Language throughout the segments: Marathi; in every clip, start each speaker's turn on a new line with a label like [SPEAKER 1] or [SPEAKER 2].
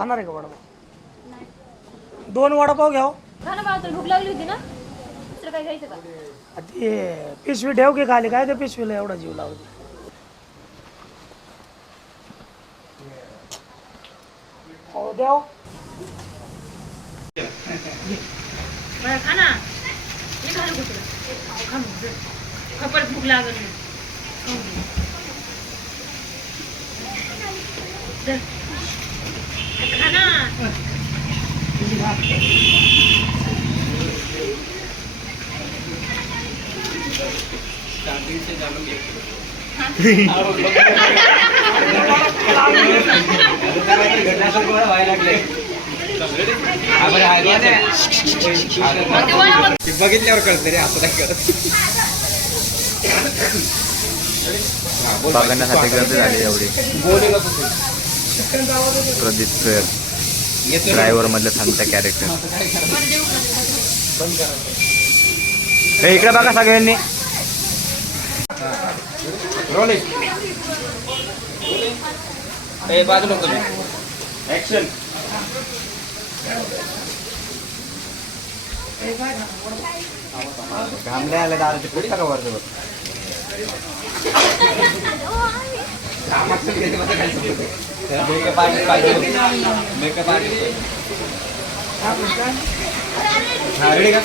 [SPEAKER 1] खाणार आहे का वडापाव दोन वडापाव
[SPEAKER 2] ना बाबा तुला भूक लागली होती ना दुसरं काय घ्यायचं का
[SPEAKER 1] आ ते पिशवी ठेव की खाली काय ते पिशवीला एवढा जीव लावते हो द्याव
[SPEAKER 2] बरं खा ना मी घालू का खा मग, जा. खा, परत भूक लागत नाही खाऊन घे. जा.
[SPEAKER 3] बघितल्यावर कळत रे असं नाही करत
[SPEAKER 4] बघण्यासाठी गर्दी झाली एवढी. प्रदीप सोयर ड्रायव्हर मधले सांगता कॅरेक्टर हे इकडे बघा सगळ्यांनी.
[SPEAKER 3] ए बाजूला तुम्ही ऍक्शन
[SPEAKER 4] घामले आले दाराचे कुठं का वरचं बघ
[SPEAKER 3] मेकअप आर्टिस्ट पाहिजे मेकअप आर्टिस्ट रेडी का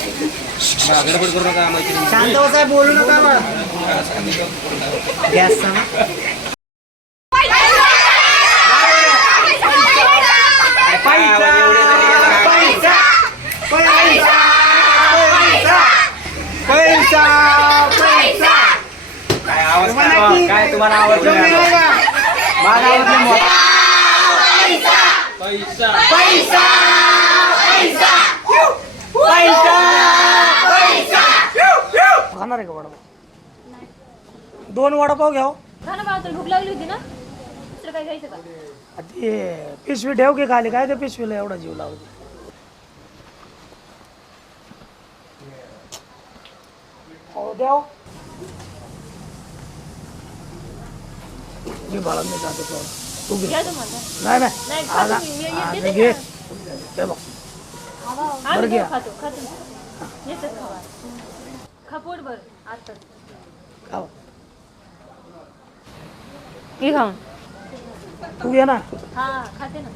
[SPEAKER 3] गडबड करू नका
[SPEAKER 1] शांत बसाय बोलू नका गॅस पैसा पैसा.
[SPEAKER 3] काय आवाज? काय तुम्हाला
[SPEAKER 1] आवडतो दोन वडापाव घ्याव
[SPEAKER 2] खा ना लागली होती ना
[SPEAKER 1] पिशवी ठेव की खाली काय ते पिशवीला एवढा जीव लावते हो द्याव मी बाळा मी जातो थोडं. तू घे. नाही
[SPEAKER 2] नाही,
[SPEAKER 1] आता- आता घे. बघ.
[SPEAKER 2] आम्ही
[SPEAKER 1] बरं घ्या.
[SPEAKER 2] येतच
[SPEAKER 1] खावा.
[SPEAKER 2] घे खाऊन.
[SPEAKER 1] तू घे ना.
[SPEAKER 2] हा खाते ना.